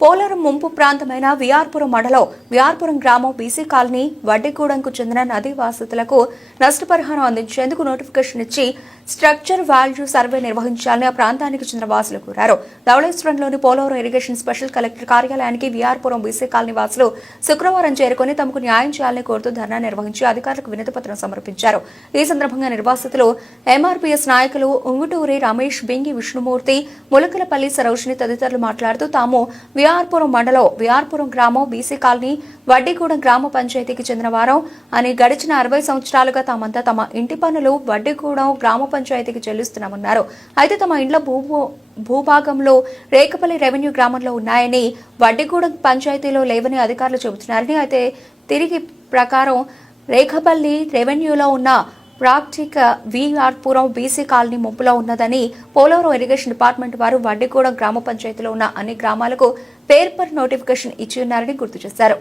పోలవరం ముంపు ప్రాంతమైన వియార్పురం మండలం వియార్పురం గ్రామం బీసీ కాలనీ వడ్డీగూడెంకు చెందిన నదీ వాసతులకు నష్టపరిహారం అందించేందుకు నోటిఫికేషన్ ఇచ్చి స్ట్రక్చర్ వాల్యూ సర్వే నిర్వహించాలని ఆ ప్రాంతానికి చెందిన వాసులు కోరారు ధవళేశ్వరంలోని పోలవరం ఇరిగేషన్ స్పెషల్ కలెక్టర్ కార్యాలయానికి వియార్పురం బీసీ కాలనీ వాసులు శుక్రవారం చేరుకుని తమకు న్యాయం చేయాలని కోరుతూ ధర్నా నిర్వహించి అధికారులకు పత్రం సమర్పించారు ఈ సందర్భంగా నిర్వాసితులు ఎంఆర్పీఎస్ నాయకులు ఉంగుటూరి రమేష్ బింగి విష్ణుమూర్తి ములకలపల్లి సరోజిని తదితరులు మాట్లాడుతూ తాము విఆర్పురం మండలం విఆర్పురం గ్రామం బీసీ కాలనీ వడ్డీగూడెం గ్రామ పంచాయతీకి చెందిన వారం అని గడిచిన అరవై సంవత్సరాలుగా తామంతా తమ ఇంటి పనులు వడ్డీగూడెం గ్రామ పంచాయతీకి చెల్లిస్తున్నామన్నారు అయితే తమ ఇండ్ల భూ భూభాగంలో రేకపల్లి రెవెన్యూ గ్రామంలో ఉన్నాయని వడ్డీగూడెం పంచాయతీలో లేవని అధికారులు చెబుతున్నారని అయితే తిరిగి ప్రకారం రేఖపల్లి రెవెన్యూలో ఉన్న ప్రాక్టిక వీఆర్పురం బీసీ కాలనీ ముప్పులో ఉన్నదని పోలవరం ఇరిగేషన్ డిపార్ట్మెంట్ వారు వడ్డిగూడ గ్రామ పంచాయతీలో ఉన్న అన్ని గ్రామాలకు పేర్పర్ నోటిఫికేషన్ ఇచ్చి ఉన్నారని గుర్తు చేశారు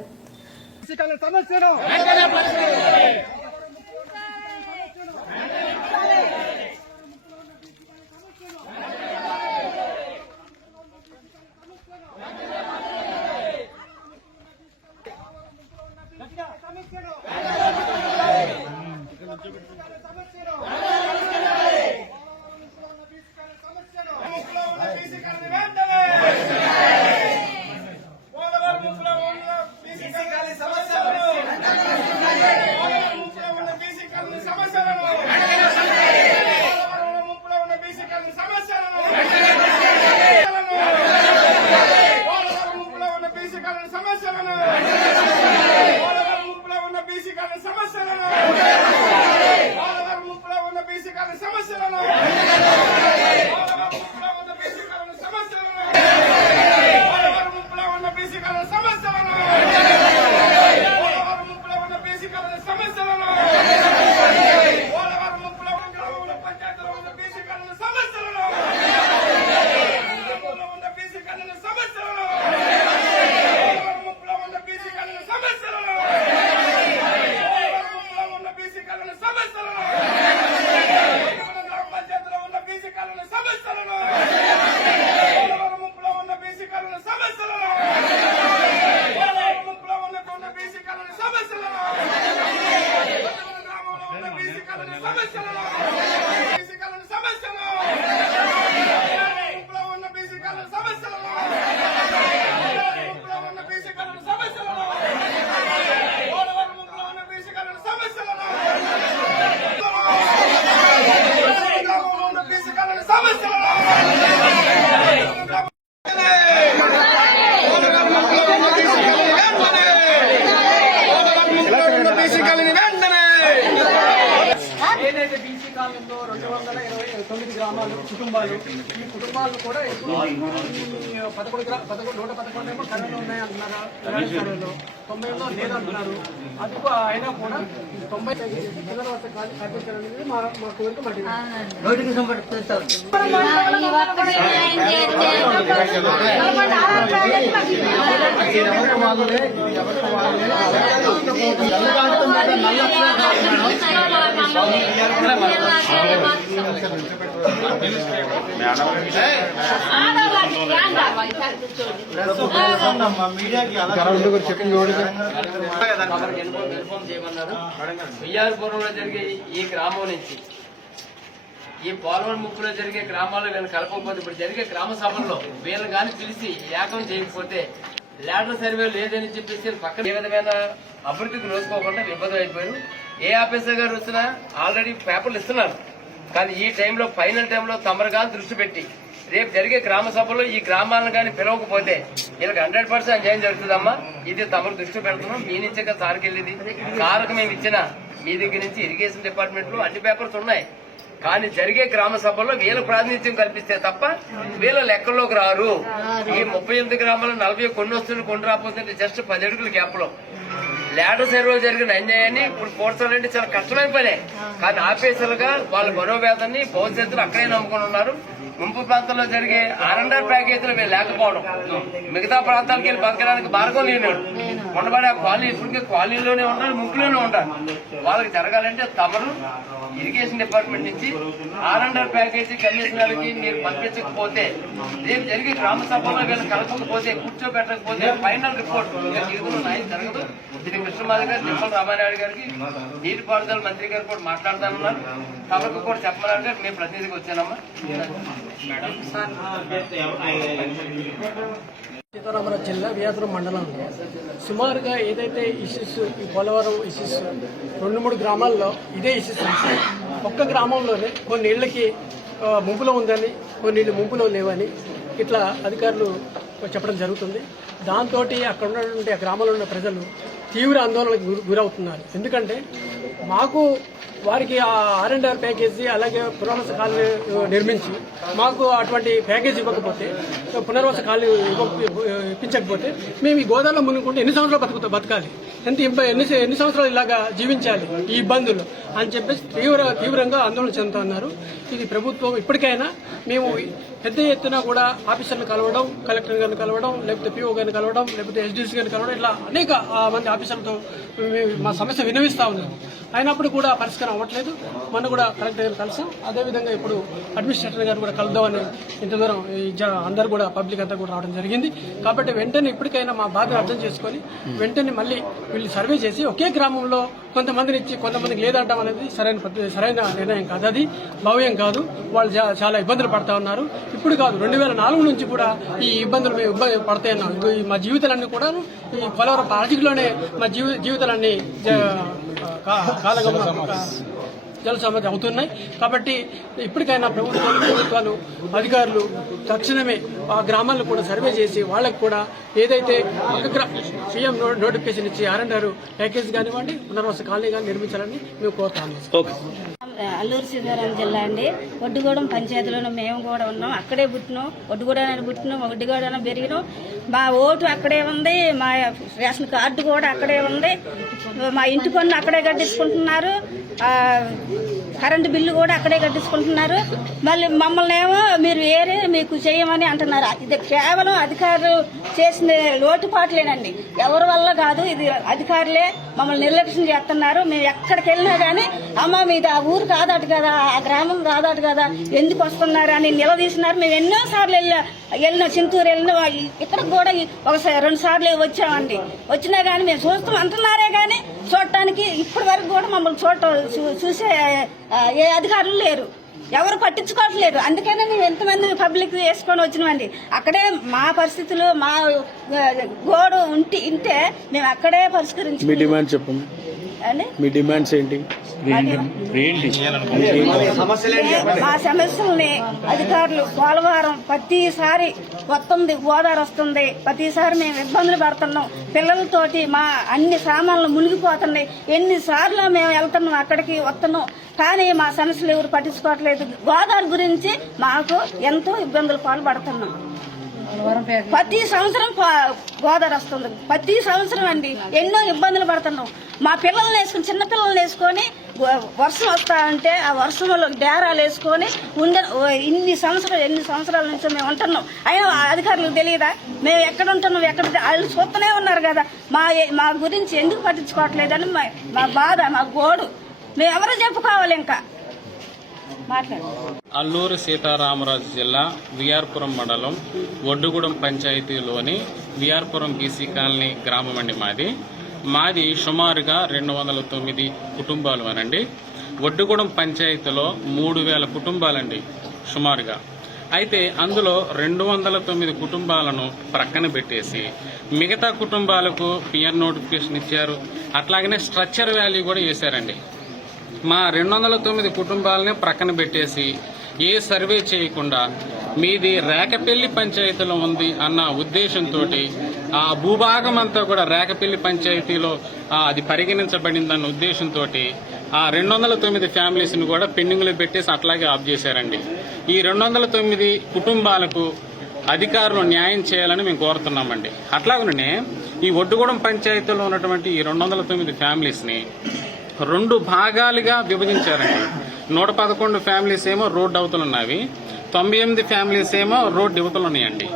పదకొండు పదకొండు నూట పదకొండు ఏమో కర్రలు ఉన్నాయంటున్నారు కర్రలు తొంభై ఏమో లేదంటున్నారు అది అయినా కూడా తొంభై అనేది మా మా మేడం మియార్పురంలో జరిగే ఈ గ్రామం నుంచి ఈ పోలవరం ముప్పులో జరిగే గ్రామాల్లో వీళ్ళు కలపకపోతే ఇప్పుడు జరిగే గ్రామ సభల్లో వీళ్ళని కానీ పిలిచి ఏకం చేయకపోతే ల్యాండర్ సర్వే లేదని చెప్పేసి పక్కన ఏ విధమైన అభివృద్ధికి రోజుకోకుండా ఇబ్బంది అయిపోయారు ఏ ఆఫీసర్ గారు వచ్చినా ఆల్రెడీ పేపర్లు ఇస్తున్నారు కానీ ఈ టైంలో ఫైనల్ టైంలో తమరు కానీ దృష్టి పెట్టి రేపు జరిగే గ్రామ సభలో ఈ గ్రామాలను కానీ పిలవకపోతే వీళ్ళకి హండ్రెడ్ పర్సెంట్ ఏం జరుగుతుందమ్మా ఇది తమరు దృష్టి పెడుతున్నాం మీ నుంచి కదా సార్కి సార్కు మేము ఇచ్చిన మీ దగ్గర నుంచి ఇరిగేషన్ డిపార్ట్మెంట్ లో అన్ని పేపర్స్ ఉన్నాయి కానీ జరిగే గ్రామ సభల్లో వీళ్ళ ప్రాతినిధ్యం కల్పిస్తే తప్ప వీళ్ళ లెక్కల్లోకి రారు ఈ ముప్పై ఎనిమిది గ్రామాలు నలభై కొన్ని వస్తువులు కొన్ని రాపోతుంటే జస్ట్ పది అడుగులు గ్యాప్లో లేటర్ సర్వే జరిగిన అన్యాయాన్ని ఇప్పుడు పోడ్చాలంటే చాలా కష్టమైన పనే కానీ ఆఫీసర్లుగా వాళ్ళ మనోవేదాన్ని భవిష్యత్తులో అక్కడే నమ్ముకుని ఉన్నారు ముంపు ప్రాంతంలో జరిగే ఆర్ అండ్ ప్యాకేజీలు మేము లేకపోవడం మిగతా ప్రాంతాలకు వెళ్ళి బతకడానికి మార్గం లేనివాడు ఉండబడే ఆ కాలనీ ఇప్పటికే కాలనీలోనే ఉండాలి ముక్కులోనే ఉండాలి వాళ్ళకి జరగాలంటే తమరు ఇరిగేషన్ డిపార్ట్మెంట్ నుంచి ఆర్ఎండ్ఆర్ ప్యాకేజీ కమిషనర్కి మీరు పంపించకపోతే రేపు జరిగే గ్రామ సభలో కానీ కలపకపోతే కూర్చోబెట్టకపోతే ఫైనల్ రిపోర్ట్ జరగదు శ్రీ కృష్ణమాధ గారు తిప్పల రామారాయుడు గారికి నీటిపారుదల మంత్రి గారు కూడా మాట్లాడతానన్నారు తమకు కూడా చెప్పాలంటే మేము ప్రతినిధికి వచ్చానమ్మా మేడం సీతారామరాజు జిల్లా వ్యాధుల మండలంలో సుమారుగా ఏదైతే ఇష్యూస్ ఈ పోలవరం ఇష్యూస్ రెండు మూడు గ్రామాల్లో ఇదే ఇష్యూస్ ఒక్క గ్రామంలోనే కొన్ని ఇళ్ళకి ముంపులో ఉందని కొన్ని ఇళ్ళు ముంపులో లేవని ఇట్లా అధికారులు చెప్పడం జరుగుతుంది దాంతో అక్కడ ఉన్నటువంటి ఆ గ్రామంలో ఉన్న ప్రజలు తీవ్ర ఆందోళనకు గురవుతున్నారు ఎందుకంటే మాకు వారికి ఆ ఆర్ అండ్ ఆర్ ప్యాకేజీ అలాగే పునర్వాస కాలనీ నిర్మించి మాకు అటువంటి ప్యాకేజీ ఇవ్వకపోతే పునర్వాస కాలనీ ఇప్పించకపోతే మేము ఈ గోదావరిలో మునుకుంటే ఎన్ని సంవత్సరాలు బతుకుతా బతకాలి ఎంత ఎన్ని ఎన్ని సంవత్సరాలు ఇలాగా జీవించాలి ఈ ఇబ్బందులు అని చెప్పేసి తీవ్ర తీవ్రంగా ఆందోళన చెందుతున్నారు ఇది ప్రభుత్వం ఇప్పటికైనా మేము పెద్ద ఎత్తున కూడా ఆఫీసర్ని కలవడం కలెక్టర్ గారిని కలవడం లేకపోతే పిఓ గారిని కలవడం లేకపోతే ఎస్డిసి గారిని కలవడం ఇట్లా అనేక మంది ఆఫీసర్లతో మా సమస్య వినవిస్తా ఉన్నాము అయినప్పుడు కూడా పరిష్కారం అవ్వట్లేదు మొన్న కూడా కలెక్టర్ గారు కలిసాం అదేవిధంగా ఇప్పుడు అడ్మినిస్ట్రేటర్ గారు కూడా కలుద్దామని ఇంత దూరం అందరు కూడా పబ్లిక్ అంతా కూడా రావడం జరిగింది కాబట్టి వెంటనే ఇప్పటికైనా మా బాధను అర్థం చేసుకొని వెంటనే మళ్ళీ వీళ్ళు సర్వే చేసి ఒకే గ్రామంలో కొంతమందిని ఇచ్చి కొంతమందికి లేదంటాం అనేది సరైన సరైన నిర్ణయం కాదు అది భవ్యం కాదు వాళ్ళు చాలా ఇబ్బందులు పడతా ఉన్నారు ఇప్పుడు కాదు రెండు వేల నాలుగు నుంచి కూడా ఈ ఇబ్బందులు మేము ఇబ్బంది పడతాయన్నాం మా జీవితాలన్నీ కూడా ఈ పోలవరం ప్రాజెక్టులోనే మా జీవి జీవితాలన్నీ కాలగమ జల సమాధి అవుతున్నాయి కాబట్టి ఇప్పటికైనా ప్రభుత్వాలు ప్రభుత్వాలు అధికారులు తక్షణమే ఆ గ్రామాలను కూడా సర్వే చేసి వాళ్ళకు కూడా ఏదైతే సీఎం నోటిఫికేషన్ ఇచ్చి ఆర్ఎన్ఆర్ ప్యాకేజ్ కానివ్వండి పునర్వాస ఖాళీ కానీ నిర్మించాలని మేము కోరుతాము ఓకే అల్లూరు సీతారాం జిల్లా అండి ఒడ్డుగూడెం పంచాయతీలోనే మేము కూడా ఉన్నాం అక్కడే పుట్టినాం ఒడ్డుగూడెం పుట్టినాం ఒడ్డుగూడెం పెరిగినాం మా ఓటు అక్కడే ఉంది మా రేషన్ కార్డు కూడా అక్కడే ఉంది మా ఇంటి పన్ను అక్కడే కట్టించుకుంటున్నారు కరెంటు బిల్లు కూడా అక్కడే కట్టించుకుంటున్నారు మళ్ళీ మమ్మల్ని ఏమో మీరు వేరే మీకు చేయమని అంటున్నారు ఇది కేవలం అధికారులు చేసిన లోటుపాట్లేనండి ఎవరి వల్ల కాదు ఇది అధికారులే మమ్మల్ని నిర్లక్ష్యం చేస్తున్నారు మేము ఎక్కడికి వెళ్ళినా కానీ అమ్మ మీద ఊరు రైతులు కాదట కదా ఆ గ్రామం రాదట కదా ఎందుకు వస్తున్నారు అని నిలదీసినారు మేము ఎన్నో సార్లు వెళ్ళా వెళ్ళిన చింతూరు వెళ్ళినా ఇక్కడికి కూడా ఒక రెండు సార్లు వచ్చామండి వచ్చినా కానీ మేము చూస్తాం అంటున్నారే కానీ చూడటానికి ఇప్పటి వరకు కూడా మమ్మల్ని చూడ చూసే ఏ అధికారులు లేరు ఎవరు పట్టించుకోవట్లేదు అందుకనే మేము ఎంతమంది పబ్లిక్ వేసుకొని వచ్చినామండి అక్కడే మా పరిస్థితులు మా గోడు ఉంటే ఇంటే మేము అక్కడే పరిష్కరించి చెప్పండి మీ డిమాండ్స్ ఏంటి మా సమస్యల్ని అధికారులు పోలవరం ప్రతిసారి వస్తుంది గోదావరి వస్తుంది ప్రతిసారి మేము ఇబ్బందులు పడుతున్నాం పిల్లలతోటి మా అన్ని సామాన్లు మునిగిపోతున్నాయి ఎన్నిసార్లు మేము వెళ్తున్నాం అక్కడికి వస్తున్నాం కానీ మా సమస్యలు ఎవరు పట్టించుకోవట్లేదు గోదావరి గురించి మాకు ఎంతో ఇబ్బందులు పాల్పడుతున్నాం ప్రతి సంవత్సరం గోదావరి వస్తుంది ప్రతి సంవత్సరం అండి ఎన్నో ఇబ్బందులు పడుతున్నాం మా పిల్లల్ని వేసుకుని చిన్న వేసుకొని వర్షం వస్తా ఉంటే ఆ వర్షంలో డేరాలు వేసుకొని ఉండ ఇన్ని సంవత్సరాలు ఎన్ని సంవత్సరాల నుంచి మేము ఉంటున్నాం అయినా అధికారులకు తెలియదా మేము ఎక్కడ ఉంటున్నాం ఎక్కడ వాళ్ళు చూస్తూనే ఉన్నారు కదా మా మా గురించి ఎందుకు పట్టించుకోవట్లేదని మా బాధ మా గోడు మేము ఎవరు చెప్పుకోవాలి ఇంకా అల్లూరు సీతారామరాజు జిల్లా విఆర్పురం మండలం ఒడ్డుగూడెం పంచాయతీలోని విఆర్పురం బీసీ కాలనీ గ్రామం అండి మాది మాది సుమారుగా రెండు వందల తొమ్మిది కుటుంబాలు అనండి ఒడ్డుగూడెం పంచాయతీలో మూడు వేల కుటుంబాలండి సుమారుగా అయితే అందులో రెండు వందల తొమ్మిది కుటుంబాలను ప్రక్కన పెట్టేసి మిగతా కుటుంబాలకు పిఎన్ నోటిఫికేషన్ ఇచ్చారు అట్లాగనే స్ట్రక్చర్ వ్యాల్యూ కూడా చేశారండి మా రెండు వందల తొమ్మిది కుటుంబాలని ప్రక్కన పెట్టేసి ఏ సర్వే చేయకుండా మీది రేకపల్లి పంచాయతీలో ఉంది అన్న ఉద్దేశంతో ఆ భూభాగం అంతా కూడా రేకపల్లి పంచాయతీలో అది పరిగణించబడిందన్న ఉద్దేశంతో ఆ రెండు వందల తొమ్మిది ఫ్యామిలీస్ని కూడా పెండింగ్లో పెట్టేసి అట్లాగే ఆఫ్ చేశారండి ఈ రెండు వందల తొమ్మిది కుటుంబాలకు అధికారులు న్యాయం చేయాలని మేము కోరుతున్నామండి అట్లాగనే ఈ ఒడ్డుగూడెం పంచాయతీలో ఉన్నటువంటి ఈ రెండు వందల తొమ్మిది ఫ్యామిలీస్ని రెండు భాగాలుగా విభజించారండి నూట పదకొండు ఫ్యామిలీస్ ఏమో రోడ్డు అవతలు ఉన్నవి తొంభై ఎనిమిది ఫ్యామిలీస్ ఏమో రోడ్డు యువతలు ఉన్నాయండి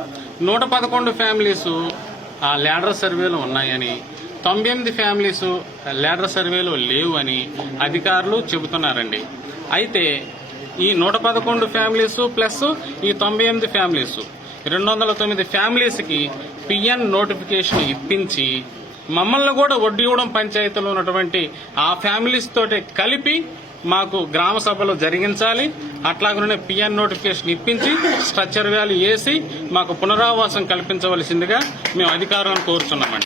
నూట పదకొండు ఫ్యామిలీస్ ఆ ల్యాడర్ సర్వేలో ఉన్నాయని తొంభై ఎనిమిది ఫ్యామిలీస్ ల్యాడర్ సర్వేలు లేవు అని అధికారులు చెబుతున్నారండి అయితే ఈ నూట పదకొండు ఫ్యామిలీస్ ప్లస్ ఈ తొంభై ఎనిమిది ఫ్యామిలీస్ రెండు వందల తొమ్మిది ఫ్యామిలీస్కి పిఎన్ నోటిఫికేషన్ ఇప్పించి మమ్మల్ని కూడా వడ్డీవడం పంచాయతీలో ఉన్నటువంటి ఆ ఫ్యామిలీస్ తోటి కలిపి మాకు గ్రామ సభలు జరిగించాలి అట్లాగనే పిఎన్ నోటిఫికేషన్ ఇప్పించి స్ట్రక్చర్ వ్యాల్యూ వేసి మాకు పునరావాసం కల్పించవలసిందిగా మేము అధికారాన్ని కోరుచున్నామండి